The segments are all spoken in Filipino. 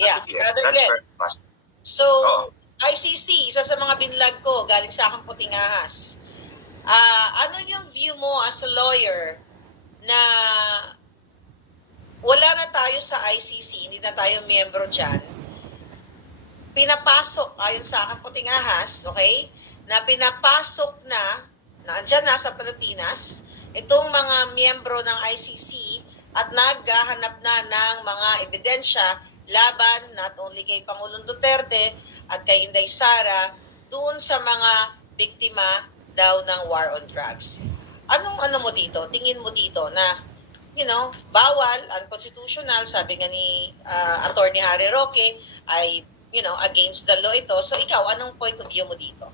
Yeah, Brother That's Glenn. very fast. So, Oo. ICC, isa sa mga binlag ko, galing sa aking puting ahas. Ano yung view mo as a lawyer na wala na tayo sa ICC, hindi na tayo miyembro dyan, pinapasok, ayon sa aking puting ahas, okay, na pinapasok na andyan na sa Pilipinas, itong mga miyembro ng ICC at naghahanap na ng mga ebidensya laban not only kay Pangulong Duterte at kay Inday Sara doon sa mga biktima daw ng war on drugs. Anong ano mo dito? Tingin mo dito na bawal, unconstitutional, sabi nga ni Attorney Harry Roque, ay, against the law ito. So ikaw, anong point of view mo dito?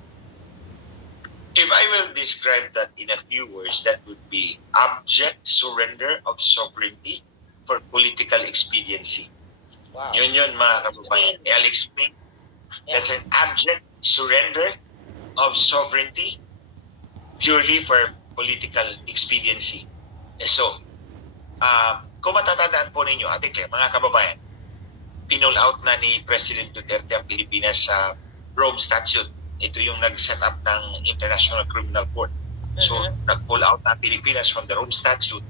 If I will describe that in a few words, that would be abject surrender of sovereignty for political expediency. Wow. Yun mga kababayan. I'll explain. Yeah. That's an abject surrender of sovereignty purely for political expediency. So, kung matatandaan po ninyo, Ate Claire, mga kababayan, pinull out na ni President Duterte ang Pilipinas sa Rome Statute. Ito yung nag-set up ng International Criminal Court. So, nag-pull out na Pilipinas from the Rome Statute.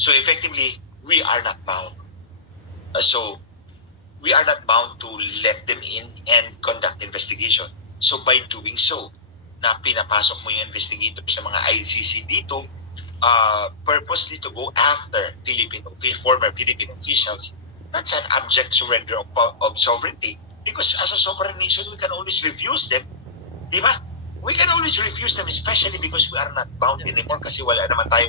So, effectively, we are not bound. So, we are not bound to let them in and conduct investigation. So, by doing so, na pinapasok mo yung investigator sa mga ICC dito, purposely to go after former Philippine officials, that's an abject surrender of sovereignty. Because as a sovereign nation, we can always refuse them. Di ba? We can always refuse them, especially because we are not bound anymore kasi wala naman tayo,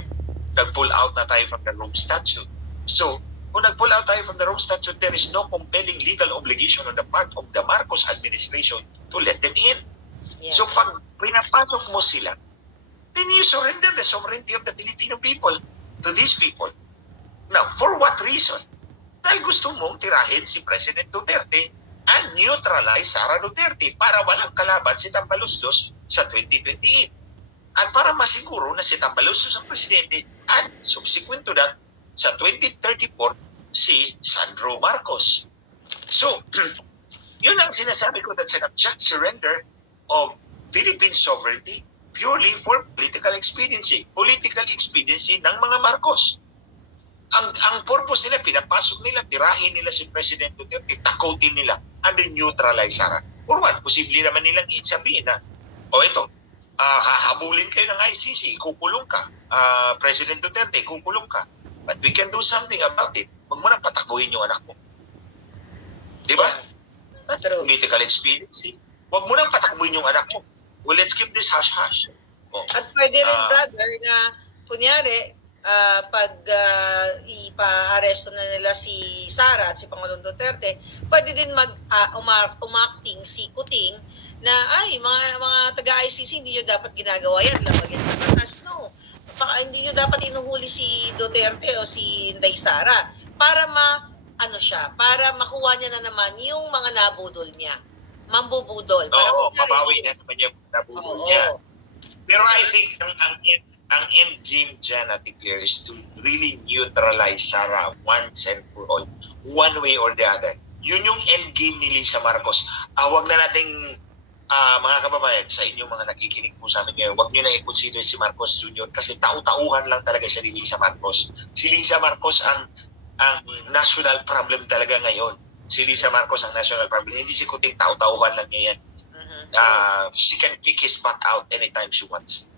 nag-pull out na tayo from the Rome Statute. So, kung nag-pull out tayo from the Rome Statute, there is no compelling legal obligation on the part of the Marcos administration to let them in. Yeah. So, pag pinapasok mo sila, then you surrender the sovereignty of the Filipino people to these people. Now, for what reason? Dahil gusto mong tirahin si President Duterte and neutralize Sara Duterte para walang kalaban si Tambaluslos sa 2028. At para masiguro na si Tambaluslos ang presidente and subsequent to that, sa 2034, si Sandro Marcos. So, yun ang sinasabi ko, that's an abject surrender of Philippine sovereignty purely for political expediency. Political expediency ng mga Marcos. Ang purpose nila, pinapasok nila, tirahin nila si President Duterte, takutin nila, and then neutralize Sara. For what? Posible naman nilang sabihin na, ito, hahabulin kayo ng ICC, kukulong ka. President Duterte, kukulong ka. But we can do something about it. Huwag mo nang patakuhin yung anak mo. Diba? That's political expediency. Huwag mo nang patakuhin yung anak mo. Well, let's keep this hush-hush. At pwede rin, brother, na kunyari, pag ipa-aresto na nila si Sara at si Pangulong Duterte, pwede din umacting si Kuting na mga taga-ICC, hindi nyo dapat ginagawa yan, lamagin sa batas, no. Hindi nyo dapat inuhuli si Duterte o si Inday Sara para para makuha niya na naman yung mga nabudol niya. Mambubudol. Oo, mabawi na naman yung nabudol niya. Pero I think ang end game dyan, Ate Claire, is to really neutralize Sara once and for all. One way or the other. Yun yung end game ni Lisa Marcos. Huwag na nating, mga kababayan, sa inyong mga nakikinig po sa amin ngayon, huwag nyo na i-consider si Marcos Jr. kasi tau-tauhan lang talaga siya ni Lisa Marcos. Si Lisa Marcos ang national problem talaga ngayon. Si Lisa Marcos ang national problem. Hindi si Kuting, tau-tauhan lang niya yan. She can kick his butt out anytime she wants.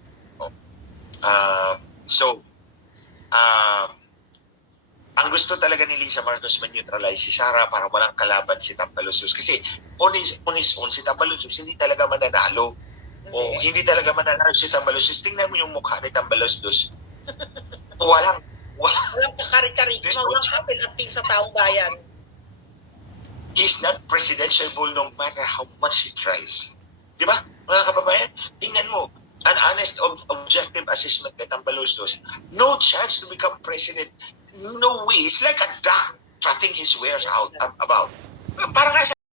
Ang gusto talaga ni Lisa Marcos man-neutralize si Sara para walang kalaban si Tambaluslos. Kasi on his own, si Tambaluslos hindi talaga mananalo. Hindi talaga mananalo si Tambaluslos. Tingnan mo yung mukha ni Tambaluslos. Walang kari-karisma, walang apil-apil sa taong bayan. He's not presidentiable no matter how much he tries. Di ba? Mga kababayan, tingnan mo, an honest, objective assessment kay Tambaluslos, no chance to become president. No way. It's like a duck trotting his wares out about. Parang